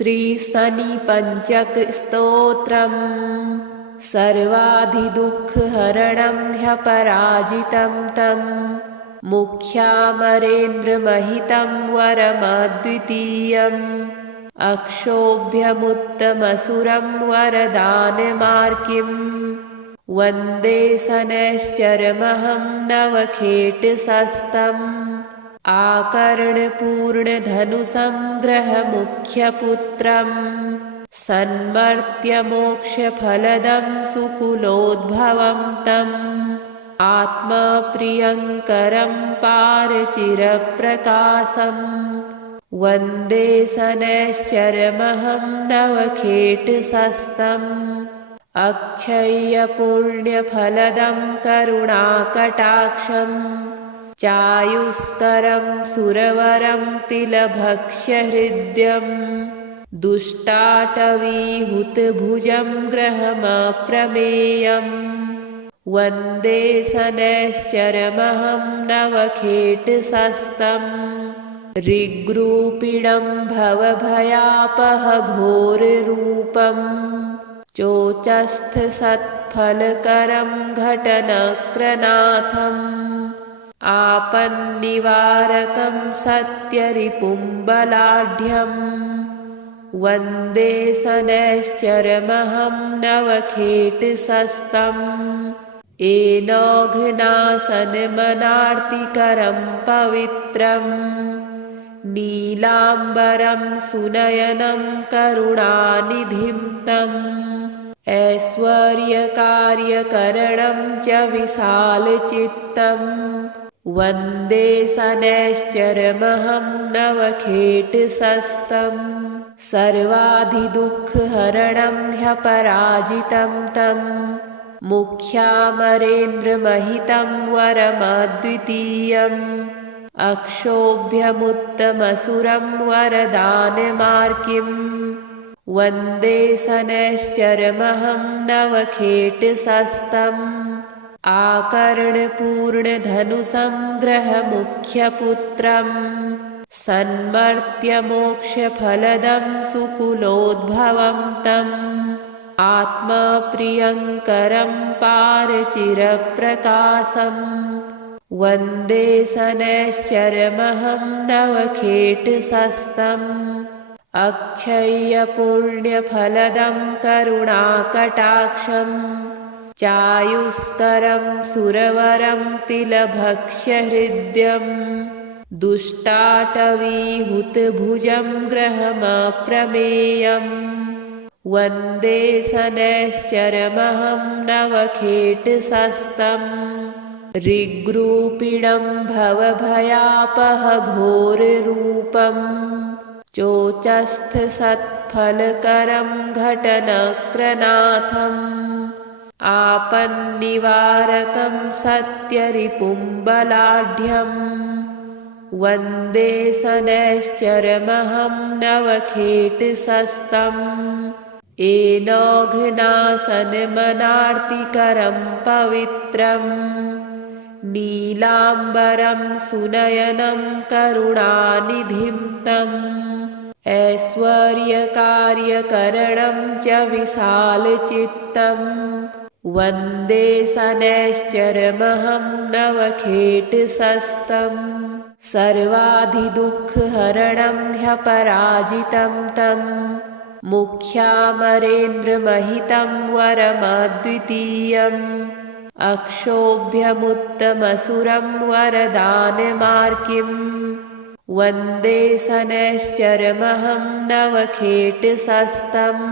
श्रीशनिपञ्चकस्तोत्रम् सर्वाधिदुःखहरणं ह्यपराजितं तं मुख्यामरेन्द्रमहितं वरमद्वितीयम् अक्षोभ्यमुत्तमसुरं वरदानमार्किम् वन्दे शनैश्चरमहं नवखेटशस्तम् आकर्णपूर्णधनुसंग्रहमुख्यपुत्रम् सन्मर्त्यमोक्षफलदं सुकुलोद्भवं तम् आत्मप्रियङ्करं पारचिरप्रकाशम् वन्दे शनैश्चरमहं नवखेटशस्तम् अक्षय्यपुण्यफलदं करुणाकटाक्षम् चायुष्करं सुरवरं तिलभक्ष्यहृद्यम् दुष्टाटवीहुतभुजं ग्रहमप्रमेयम् वन्दे शनैश्चरमहं नवखेटशस्तम् ऋग्रूपिणं भवभयापहघोररूपम् चोचस्थसत्फलकरं घटनक्रनाथम् आपन्निवारकं सत्यरिपुं बलाढ्यम् वन्दे शनैश्चरमहं नवखेटशस्तम् एनोघनाशनमनार्तिकरं पवित्रम् नीलाम्बरं सुनयनं करुणानिधिं तम् ऐश्वर्यकार्यकरणं च विशालचित्तम् वन्दे शनैश्चरमहं नवखेटशस्तम् सर्वाधिदुःखहरणं ह्यपराजितं तं मुख्यामरेन्द्रमहितं वरमद्वितीयम् अक्षोभ्यमुत्तमसुरं वरदानमार्किम् वन्दे शनैश्चरमहं नवखेटशस्तम् आकर्णपूर्णधनुसंग्रहमुख्यपुत्रम् सन्मर्त्यमोक्षफलदं सुकुलोद्भवं तम् आत्मप्रियङ्करं पारचिरप्रकाशम् वन्दे शनैश्चरमहं नवखेटशस्तम् अक्षय्यपुण्यफलदं करुणाकटाक्षम् चायुष्करं सुरवरं तिलभक्ष्यहृद्यम् दुष्टाटवीहुतभुजं ग्रहमप्रमेयम् वन्दे शनैश्चरमहं नवखेटशस्तम् ऋग्रूपिणं भवभयापहघोररूपम् चोचस्थसत्फलकरं घटनक्रनाथम् आपन्निवारकं सत्यरिपुं बलाढ्यम् वन्दे शनैश्चरमहं नवखेटशस्तम् एनोघनाशनमनार्तिकरं पवित्रम् नीलाम्बरं सुनयनं करुणानिधिं तम् ऐश्वर्यकार्यकरणं च विशालचित्तम् वन्दे शनैश्चरमहं नवखेटशस्तम् सर्वाधिदुःखहरणं ह्यपराजितं तं मुख्यामरेन्द्रमहितं वरमद्वितीयम् अक्षोभ्यमुत्तमसुरं वरदानमार्किम् वन्दे शनैश्चरमहं नवखेटशस्तम्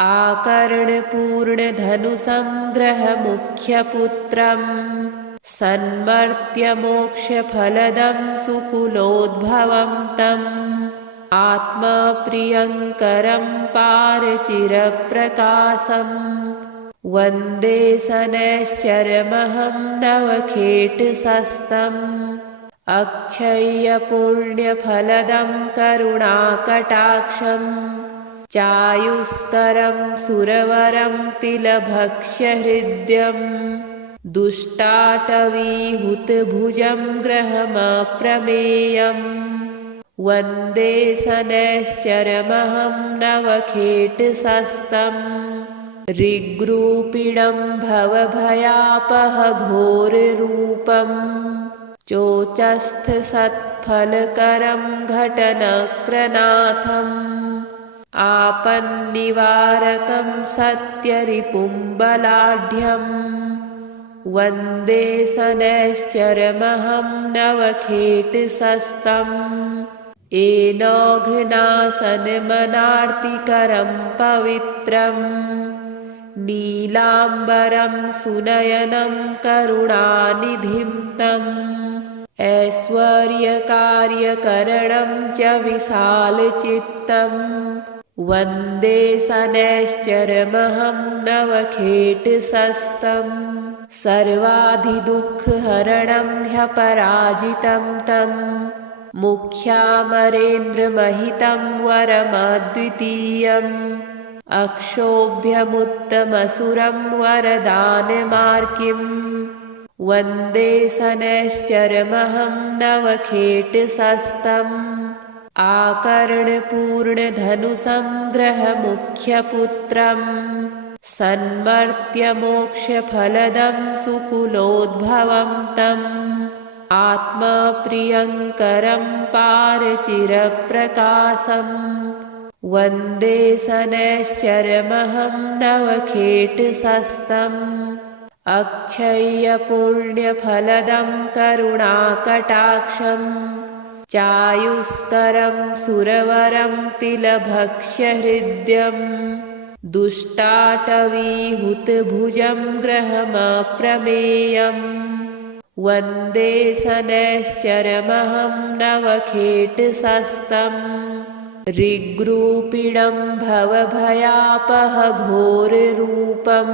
आकर्णपूर्णधनुसंग्रहमुख्यपुत्रम् सन्मर्त्यमोक्षफलदं सुकुलोद्भवं तम् आत्मप्रियङ्करं पारचिरप्रकाशम् वन्दे शनैश्चरमहं नवखेटशस्तम् अक्षय्यपुण्यफलदं करुणाकटाक्षम् चायुष्करं सुरवरं तिलभक्ष्यहृद्यम् दुष्टाटवीहुतभुजं ग्रहमप्रमेयम् वन्दे शनैश्चरमहं नवखेटशस्तं ऋग्रूपिणं भवभयापहघोररूपं चोचस्थसत्फलकरं घटनक्रनाथम् आपन्निवारकं सत्यरिपुं बलाढ्यं वन्दे शनैश्चरमहं नवखेटशस्तम् एनोघनासनमनार्तिकरं पवित्रं नीलाम्बरं सुनयनं करुणानिधिं तम् ऐश्वर्यकार्यकरणं च विशालचित्तं वन्दे शनैश्चरमहं नवखेटशस्तम् सर्वाधिदुःखहरणं ह्यपराजितं तं मुख्यामरेन्द्रमहितं वरमद्वितीयम् अक्षोभ्यमुत्तमसुरं वरदानमार्किम् वन्दे शनैश्चरमहं नवखेटशस्तम् आकर्णपूर्णधनुसंग्रहमुख्यपुत्रं सन्मर्त्यमोक्षफलदं सुकुलोद्भवं तम् आत्मप्रियङ्करं पारचिरप्रकाशं वन्दे शनैश्चरमहं नवखेटशस्तम् अक्षय्यपुण्यफलदं करुणाकटाक्षं चायुष्करं सुरवरं तिलभक्ष्यहृद्यं दुष्टाटवीहुतभुजं ग्रहमप्रमेयम् वन्दे शनैश्चरमहं नवखेटशस्तम् ऋग्रूपिणं भवभयापहघोररूपं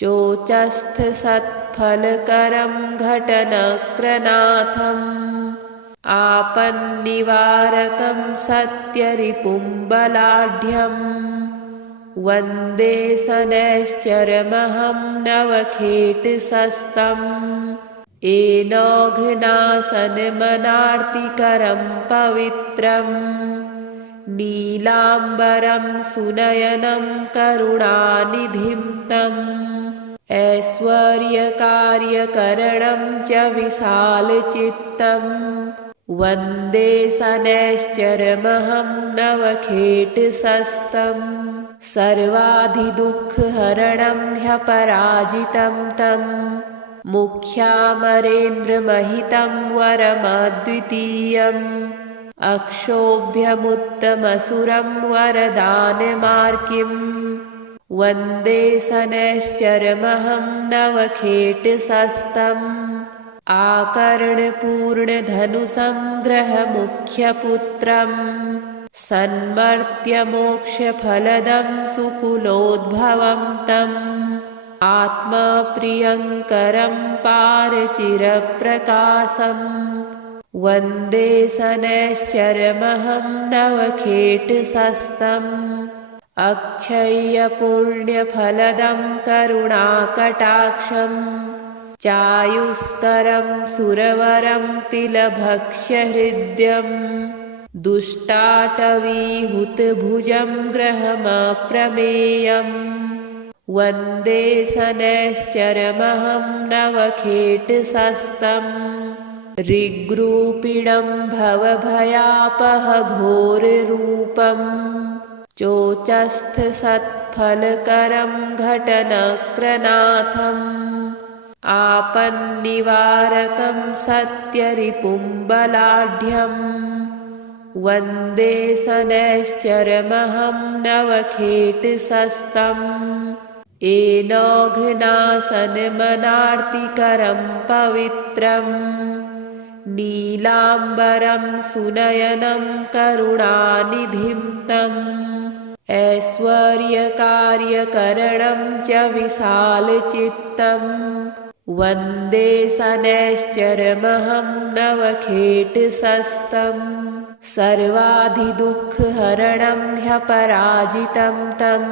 चोचस्थसत्फलकरं घटनक्रनाथम् आपन्निवारकं सत्यरिपुं बलाढ्यं वन्दे शनैश्चरमहं नवखेटशस्तम् एनोघनासनमनार्तिकरं पवित्रं नीलाम्बरं सुनयनं करुणानिधिं तम् ऐश्वर्यकार्यकरणं च विशालचित्तं वन्दे शनैश्चरमहं नवखेटशस्तम् सर्वाधिदुःखहरणं ह्यपराजितं तं मुख्यामरेन्द्रमहितं वरमद्वितीयम् अक्षोभ्यमुत्तमसुरं वरदानमार्किम् वन्दे शनैश्चरमहं नवखेटशस्तम् आकर्णपूर्णधनुसंग्रहमुख्यपुत्रं सन्मर्त्यमोक्षफलदं सुकुलोद्भवं तम् आत्मप्रियङ्करं पारचिरप्रकाशं वन्दे शनैश्चरमहं नवखेटशस्तम् अक्षय्यपुण्यफलदं करुणाकटाक्षं चायुष्करं सुरवरं तिलभक्ष्यहृद्यं दुष्टाटवीहुतभुजं ग्रहमप्रमेयम् वन्दे शनैश्चरमहं नवखेटशस्तम् ऋग्रूपिणं भवभयापहघोररूपं चोचस्थसत्फलकरं घटनक्रनाथम् आपन्निवारकं सत्यरिपुं बलाढ्यं वन्दे शनैश्चरमहं नवखेटशस्तम् एनोघनासनमनार्तिकरं पवित्रं नीलाम्बरं सुनयनं करुणानिधिं तम् ऐश्वर्यकार्यकरणं च विशालचित्तं वन्दे शनैश्चरमहं नवखेटशस्तम् सर्वाधिदुःखहरणं ह्यपराजितं तं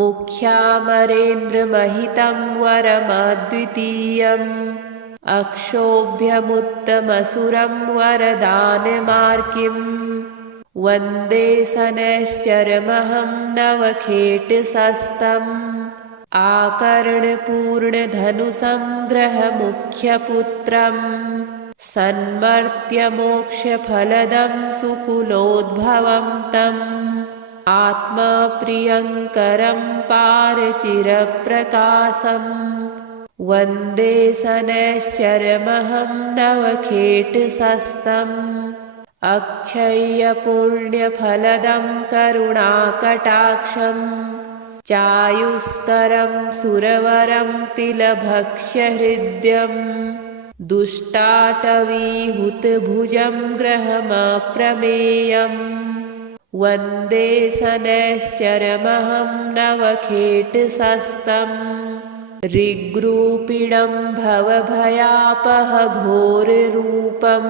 मुख्यामरेन्द्रमहितं वरमद्वितीयम् अक्षोभ्यमुत्तमसुरं वरदानमार्किम् वन्दे शनैश्चरमहं नवखेटशस्तम् आकर्णपूर्णधनुसंग्रहमुख्यपुत्रम् सन्मर्त्यमोक्षफलदं सुकुलोद्भवं तम् आत्मप्रियङ्करं पारचिरप्रकाशम् वन्दे शनैश्चरमहं नवखेटशस्तम् अक्षय्यपुण्यफलदं करुणाकटाक्षम् चायुष्करं सुरवरं तिलभक्ष्यहृद्यम् दुष्टाटवीहुतभुजं ग्रहमप्रमेयम् वन्दे शनैश्चरमहं नवखेटशस्तम् ऋग्रूपिणं भवभयापहघोररूपम्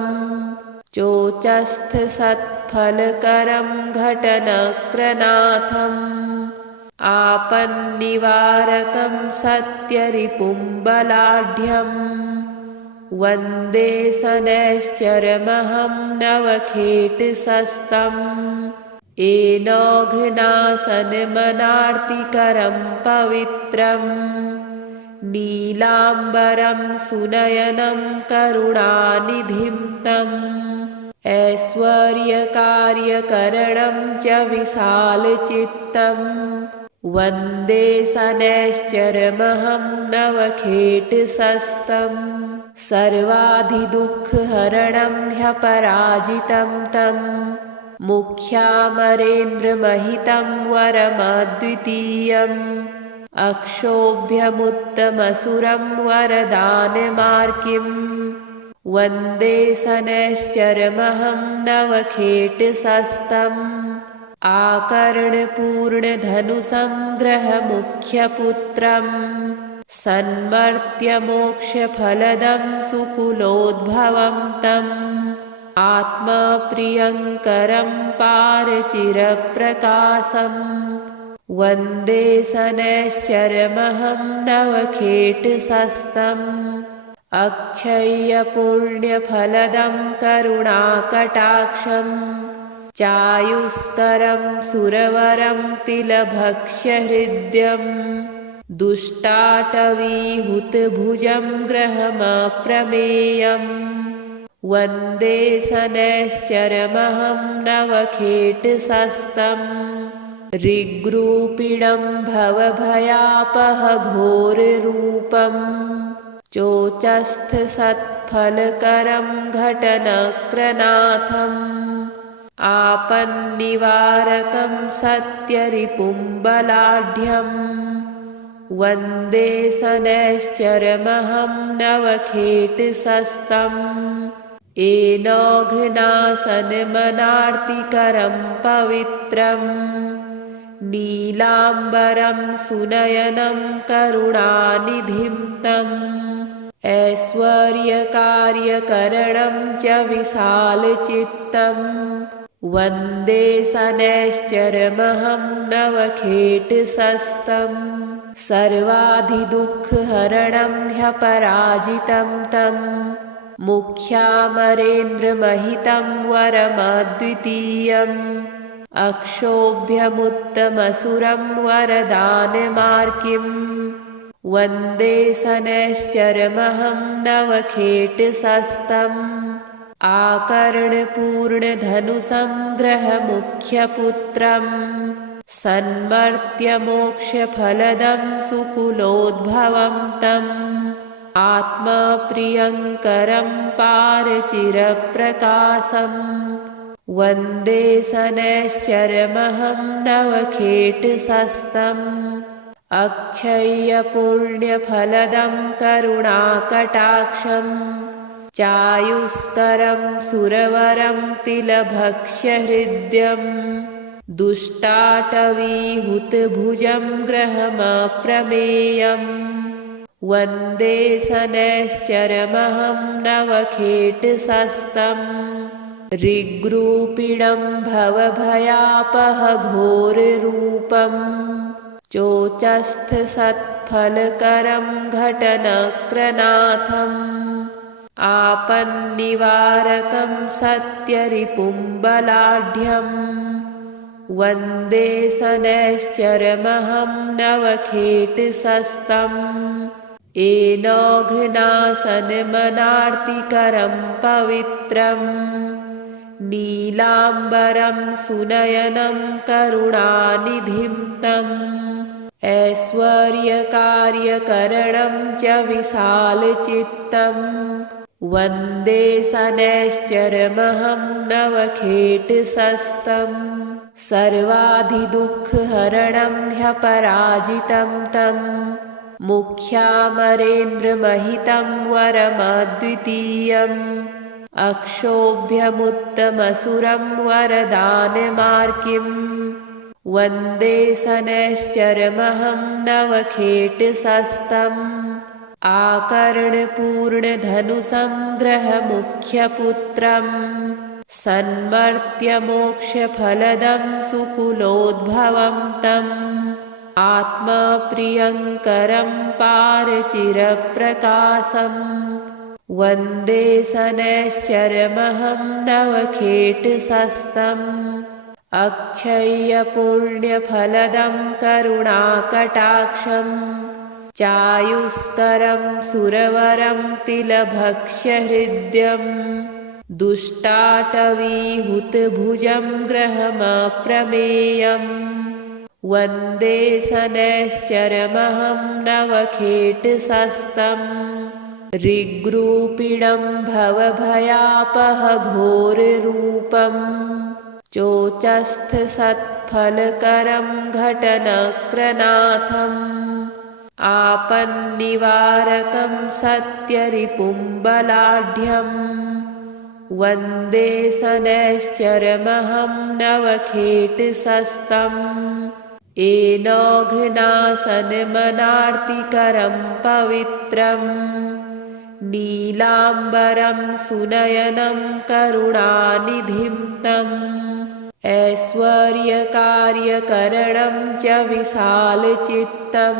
चोचस्थसत्फलकरं घटनक्रनाथम् आपन्निवारकं सत्यरिपुं बलाढ्यम् वन्दे शनैश्चरमहं नवखेटशस्तम् एनोघनाशनमनार्तिकरं पवित्रम् नीलाम्बरं सुनयनं करुणानिधिं तम् ऐश्वर्यकार्यकरणं च विशालचित्तम् वन्दे शनैश्चरमहं नवखेटशस्तम् सर्वाधिदुःखहरणं ह्यपराजितं तम् मुख्यामरेन्द्रमहितं वरमद्वितीयम् अक्षोभ्यमुत्तमसुरं वरदानमार्किम् वन्दे शनैश्चरमहं नवखेटशस्तम् आकर्णपूर्णधनुसंग्रहमुख्यपुत्रम् सन्मर्त्यमोक्षफलदं सुकुलोद्भवं तम् आत्मप्रियङ्करं पारचिरप्रकाशम् वन्दे शनैश्चरमहं नवखेटशस्तम् अक्षय्यपुण्यफलदं करुणाकटाक्षम् चायुष्करं सुरवरं तिलभक्ष्यहृद्यम् दुष्टाटवीहुतभुजं ग्रहमप्रमेयम् वन्दे शनैश्चरमहं नवखेटशस्तम् ऋग्रूपिणं भवभयापहघोररूपम् चोचस्थसत्फलकरं घटनक्रनाथम् आपन्निवारकं सत्यरिपुं बलाढ्यम् वन्दे शनैश्चरमहं नवखेटशस्तम् एनोघनाशनमनार्तिकरं पवित्रम् नीलाम्बरं सुनयनं करुणानिधिं तम् ऐश्वर्यकार्यकरणं च विशालचित्तम् वन्दे शनैश्चरमहं नवखेटशस्तम् सर्वाधिदुःखहरणं ह्यपराजितं तम् मुख्यामरेन्द्रमहितं वरमद्वितीयम् अक्षोभ्यमुत्तमसुरं वरदानमार्किम् वन्दे शनैश्चरमहं नवखेटशस्तम् आकर्णपूर्णधनुसंग्रहमुख्यपुत्रम् सन्मर्त्यमोक्षफलदं सुकुलोद्भवं तम् आत्मप्रियङ्करं पारचिरप्रकाशम् वन्दे शनैश्चरमहं नवखेटशस्तम् अक्षय्यपुण्यफलदं करुणाकटाक्षम् चायुष्करं सुरवरं तिलभक्ष्यहृद्यम् दुष्टाटवीहुतभुजं ग्रहमप्रमेयम् वन्दे शनैश्चरमहं नवखेटशस्तम् ऋग्रूपिणं भवभयापहघोररूपम् चोचस्थसत्फलकरं घटनक्रनाथम् आपन्निवारकं सत्यरिपुं बलाढ्यं वन्दे शनैश्चरमहं नवखेटशस्तम् एनौघ्नासनमनार्तिकरं पवित्रं नीलाम्बरं सुनयनं करुणानिधिं तम् ऐश्वर्यकार्यकरणं च विशालचित्तं वन्दे शनैश्चरमहं नवखेटशस्तम् सर्वाधिदुःखहरणं ह्यपराजितं तं मुख्यामरेन्द्रमहितं वरमद्वितीयम् अक्षोभ्यमुत्तमसुरं वरदानमार्किम् वन्दे शनैश्चरमहं नवखेटशस्तम् आकर्णपूर्णधनुसंग्रहमुख्यपुत्रं सन्मर्त्यमोक्षफलदं सुकुलोद्भवं तम् आत्मप्रियङ्करं पारचिरप्रकाशं वन्दे शनैश्चरमहं नवखेटशस्तम् अक्षय्यपुण्यफलदं करुणाकटाक्षं चायुष्करं सुरवरं तिलभक्ष्यहृद्यं दुष्टाटवीहुतभुजं ग्रहमप्रमेयम् वन्दे शनैश्चरमहं नवखेटशस्तम् ऋग्रूपिणं भवभयापहघोररूपम् चोचस्थसत्फलकरं घटनक्रनाथम् आपन्निवारकं सत्यरिपुं बलाढ्यं वन्दे शनैश्चरमहं नवखेटशस्तम् एनौघ्नासनमनार्तिकरं पवित्रं नीलाम्बरं सुनयनं करुणानिधिं तम् ऐश्वर्यकार्यकरणं च विशालचित्तं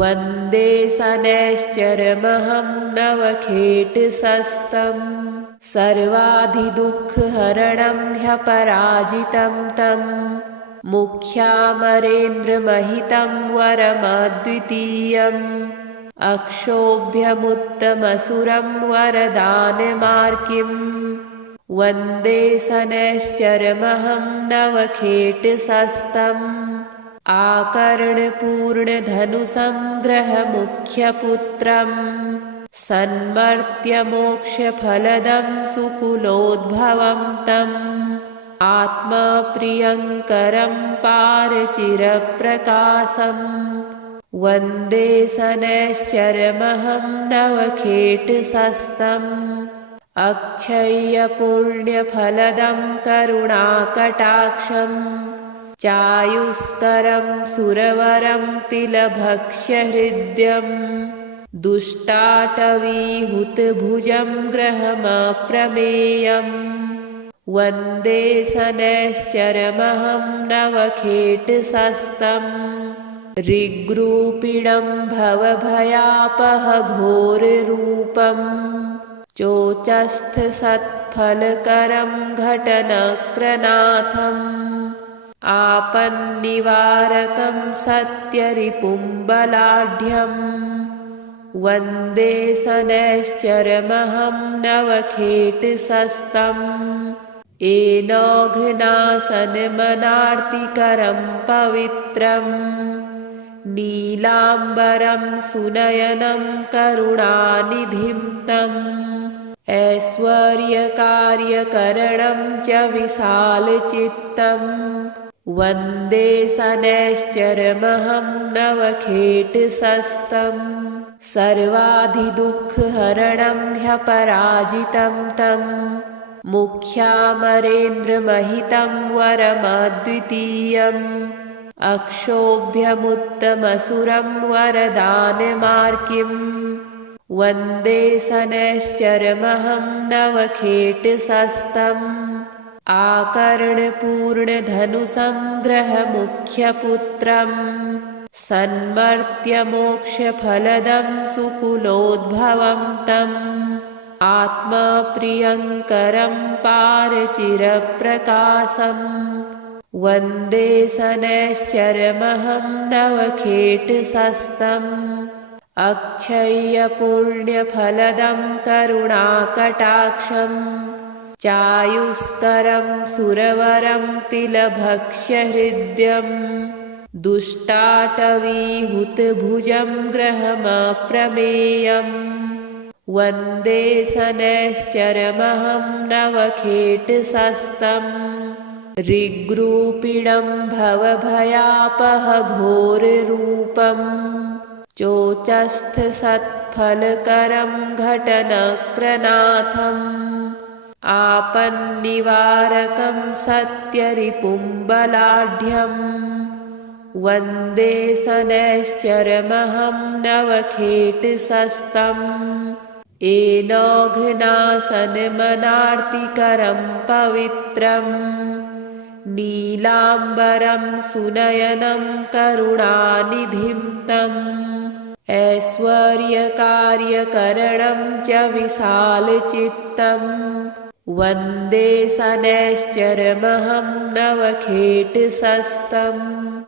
वन्दे शनैश्चरमहं नवखेटशस्तम् सर्वाधिदुःखहरणं ह्यपराजितं तं मुख्यामरेन्द्रमहितं वरमद्वितीयम् अक्षोभ्यमुत्तमसुरं वरदानमार्किम् वन्दे शनैश्चरमहं नवखेटशस्तम् आकर्णपूर्णधनुसंग्रहमुख्यपुत्रं सन्मर्त्यमोक्षफलदं सुकुलोद्भवं तम् आत्मप्रियङ्करं पारचिरप्रकाशं वन्दे शनैश्चरमहं नवखेटशस्तम् अक्षय्यपुण्यफलदं करुणाकटाक्षं चायुष्करं सुरवरं तिलभक्ष्यहृद्यं दुष्टाटवीहुतभुजं ग्रहमप्रमेयम् वन्दे शनैश्चरमहं नवखेटशस्तम् ऋग्रूपिणं भवभयापहघोररूपम् चोचस्थसत्फलकरं घटनक्रनाथम् आपन्निवारकं सत्यरिपुं बलाढ्यं वन्दे शनैश्चरमहं नवखेटशस्तम् एनौघ्नासनमनार्तिकरं पवित्रं नीलाम्बरं सुनयनं करुणानिधिं तम् ऐश्वर्यकार्यकरणं च विशालचित्तं वन्दे शनैश्चरमहं नवखेटशस्तम् सर्वाधिदुःखहरणं ह्यपराजितं तं मुख्यामरेन्द्रमहितं वरमद्वितीयम् अक्षोभ्यमुत्तमसुरं वरदानमार्किम् वन्दे शनैश्चरमहं नवखेटशस्तम् आकर्णपूर्णधनुसंग्रहमुख्यपुत्रं सन्मर्त्यमोक्षफलदं सुकुलोद्भवं तम् आत्मप्रियङ्करं पारचिरप्रकाशं वन्दे शनैश्चरमहं नवखेटशस्तम् अक्षय्यपुण्यफलदं करुणाकटाक्षं चायुष्करं सुरवरं तिलभक्ष्यहृद्यं दुष्टाटवीहुतभुजं ग्रहमप्रमेयम् वन्दे शनैश्चरमहं नवखेटशस्तम् ऋग्रूपिणं भवभयापहघोररूपम् चोचस्थसत्फलकरं घटनक्रनाथम् आपन्निवारकं सत्यरिपुं बलाढ्यं वन्दे शनैश्चरमहं नवखेटशस्तम् एनोघनाशनमनार्तिकरं पवित्रं नीलाम्बरं सुनयनं करुणानिधिं तम् ऐश्वर्यकार्यकरणं च विशालचित्तं वन्दे शनैश्चरमहं नवखेटशस्तम्